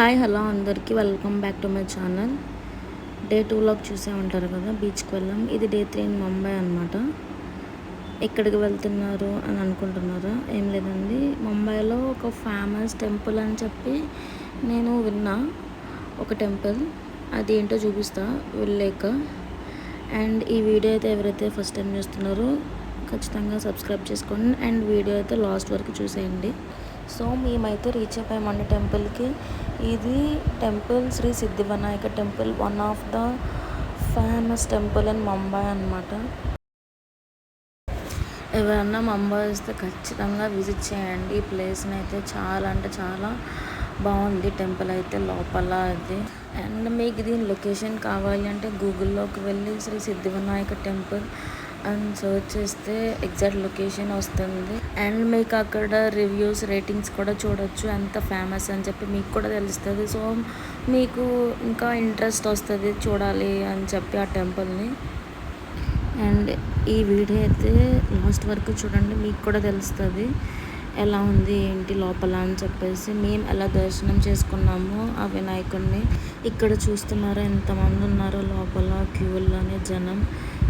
Hi hello అందరికీ welcome back to my channel. Day 2 vlog చూసే ఉంటారు కదా, బీచ్కి వెళ్ళాం. ఇది డే 3 ఇన్ ముంబై అనమాట. ఎక్కడికి వెళ్తున్నారు అని అనుకుంటున్నారా? ఏం లేదండి, ముంబైలో ఒక ఫేమస్ టెంపుల్ అని చెప్పి నేను విన్నా. ఒక టెంపుల్, అది ఏంటో చూపిస్తా వెళ్ళాక. అండ్ ఈ వీడియో అయితే ఎవరైతే ఫస్ట్ టైం చూస్తున్నారో ఖచ్చితంగా సబ్స్క్రైబ్ చేసుకోండి అండ్ వీడియో అయితే లాస్ట్ వరకు చూసేయండి. సో మేమైతే రీచ్ అయిపోయామండి టెంపుల్కి. ఇది temple Shri Siddhi Vinayaka temple, one of the famous temple in Mumbai అనమాట. ఎవరన్నా ముంబై వస్తే ఖచ్చితంగా విజిట్ చేయండి. ఈ ప్లేస్ని అయితే చాలా అంటే చాలా బాగుంది టెంపుల్ అయితే లోపల అది. అండ్ మీకు దీని లొకేషన్ కావాలి అంటే గూగుల్లోకి వెళ్ళి శ్రీ సిద్ధి వినాయక టెంపుల్ అని సర్చ్ చేస్తే ఎగ్జాక్ట్ లొకేషన్ వస్తుంది. అండ్ మీకు అక్కడ రివ్యూస్ రేటింగ్స్ కూడా చూడొచ్చు, ఎంత ఫేమస్ అని చెప్పి మీకు కూడా తెలుస్తుంది. సో మీకు ఇంకా ఇంట్రెస్ట్ వస్తుంది చూడాలి అని చెప్పి ఆ టెంపుల్ని. అండ్ ఈ వీడియో అయితే లాస్ట్ వరకు చూడండి, మీకు కూడా తెలుస్తుంది ఎలా ఉంది ఏంటి లోపల అని చెప్పేసి. మేము ఎలా దర్శనం చేసుకున్నాము ఆ వినాయకుడిని. ఇక్కడ చూస్తున్నారో ఎంతమంది ఉన్నారో లోపల క్యూల్లోనే జనం.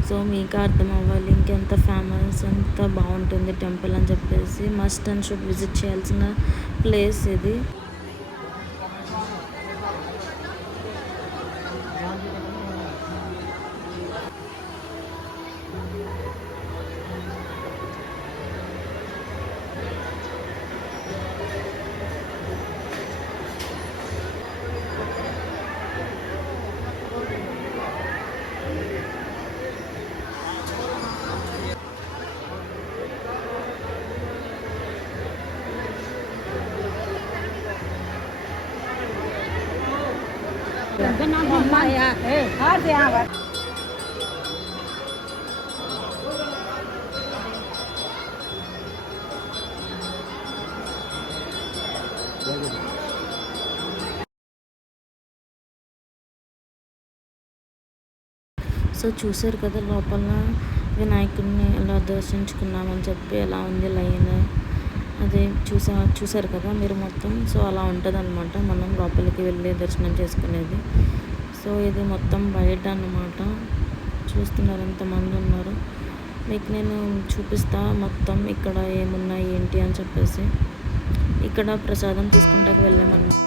సో మీకు అర్థం అవ్వాలి ఇంకెంత ఫేమస్, ఎంత బాగుంటుంది టెంపుల్ అని చెప్పేసి. మస్ట్ అండ్ షుడ్ విజిట్ చేయాల్సిన ప్లేస్ ఇది. సో చూసారు కదా లోపల వినాయకుడిని ఎలా దర్శించుకున్నామని చెప్పి, ఎలా ఉంది లైన్ అదే చూసారు కదా మీరు మొత్తం. సో అలా ఉంటుంది అనమాట మనం లోపలికి వెళ్ళి దర్శనం చేసుకునేది. సో ఇది మొత్తం బయట అన్నమాట. చూస్తున్నారు ఎంతమంది ఉన్నారు. మీకు నేను చూపిస్తా మొత్తం ఇక్కడ ఏమున్నాయి ఏంటి అని చెప్పేసి. ఇక్కడ ప్రసాదం తీసుకుంటాకి వెళ్ళామన్నమాట.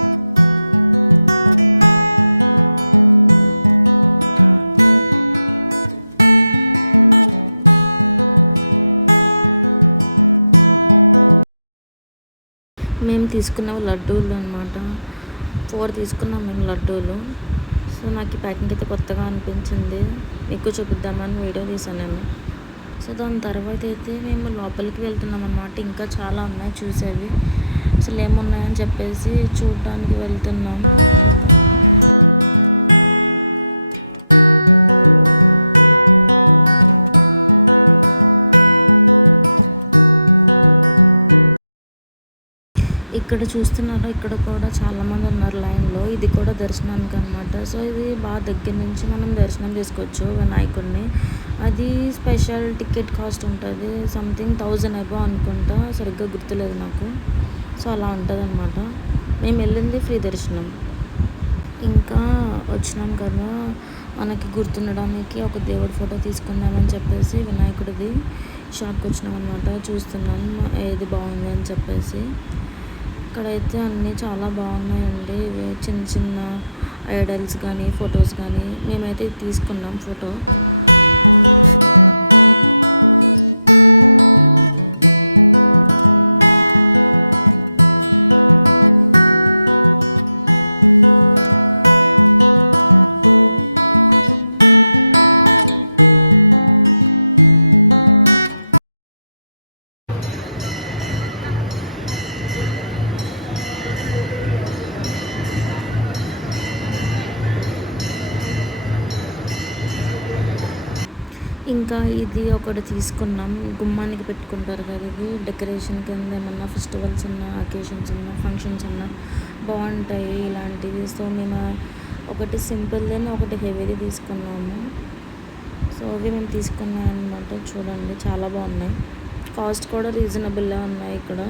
మేము తీసుకున్న లడ్డూలు అనమాట. 4 తీసుకున్నాం మేము లడ్డూలు. సో నాకు ఈ ప్యాకింగ్ అయితే కొత్తగా అనిపించింది, మీకు చూపిద్దామని వీడియో తీసాను నేను. సో దాని తర్వాత అయితే మేము లోపలికి వెళ్తున్నాం అనమాట. ఇంకా చాలా ఉన్నాయి చూసేవి. అసలు ఏమున్నాయని చెప్పేసి చూడడానికి వెళ్తున్నాం. ఇక్కడ చూస్తున్నారో ఇక్కడ కూడా చాలామంది ఉన్నారు లైన్లో. ఇది కూడా దర్శనానికి అనమాట. సో ఇది బాగా దగ్గర నుంచి మనం దర్శనం చేసుకోవచ్చు వినాయకుడిని. అది స్పెషల్ టికెట్ కాస్ట్ ఉంటుంది, సంథింగ్ 1000 అబో అనుకుంటా, సరిగ్గా గుర్తులేదు నాకు. సో అలా ఉంటుంది అనమాట. మేము వెళ్ళింది ఫ్రీ దర్శనం. ఇంకా వచ్చినాం కదా, మనకి గుర్తుండడానికి ఒక దేవుడి ఫోటో తీసుకుందామని చెప్పేసి వినాయకుడిది షాప్కి వచ్చినాం అనమాట. చూస్తున్నాం ఏది బాగుంది అని చెప్పేసి. ఇక్కడైతే అన్నీ చాలా బాగున్నాయండి. చిన్న చిన్న ఐడల్స్ కానీ ఫొటోస్ కానీ. మేమైతే తీసుకున్నాం ఫోటో. ఇంకా ఇది ఒకటి తీసుకున్నాం, గుమ్మానికి పెట్టుకుంటారు కదా, ఇది డెకరేషన్ కింద. ఏమన్నా ఫెస్టివల్స్ ఉన్నా, అకేషన్స్ ఉన్నా, ఫంక్షన్స్ ఉన్నా బాగుంటాయి ఇలాంటివి. సో మేము ఒకటి సింపుల్దని ఒకటి హెవీది తీసుకున్నాము. సో అవి మేము తీసుకున్నాం అనమాట. చూడండి చాలా బాగున్నాయి, కాస్ట్ కూడా రీజనబుల్గా ఉన్నాయి ఇక్కడ.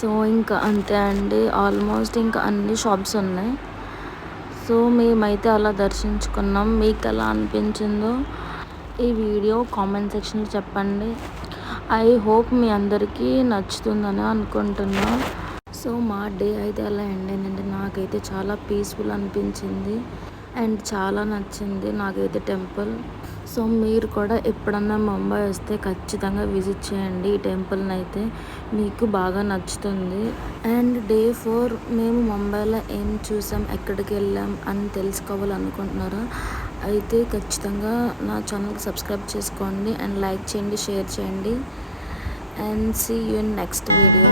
సో ఇంకా అంతే అండి, ఆల్మోస్ట్ ఇంకా అన్ని షాప్స్ ఉన్నాయి. సో మేమైతే అలా దర్శించుకున్నాం. మీకు ఎలా అనిపించిందో ఈ వీడియో కామెంట్ సెక్షన్లో చెప్పండి. ఐ హోప్ మీ అందరికీ నచ్చుతుందని అనుకుంటున్నా. సో మా డే అయితే అలా ఎండ్ అయిందండి. నాకైతే చాలా పీస్ఫుల్ అనిపించింది అండ్ చాలా నచ్చింది నాకైతే టెంపుల్. సో మీరు కూడా ఎప్పుడన్నా ముంబై వస్తే ఖచ్చితంగా విజిట్ చేయండి ఈ టెంపుల్ని అయితే, మీకు బాగా నచ్చుతుంది. అండ్ డే 4 మేము ముంబైలో ఏం చూసాం, ఎక్కడికి వెళ్ళాం అని తెలుసుకోవాలనుకుంటున్నారా అయితే ఖచ్చితంగా నా ఛానల్కి సబ్స్క్రైబ్ చేసుకోండి అండ్ లైక్ చేయండి, షేర్ చేయండి. And see you in next video.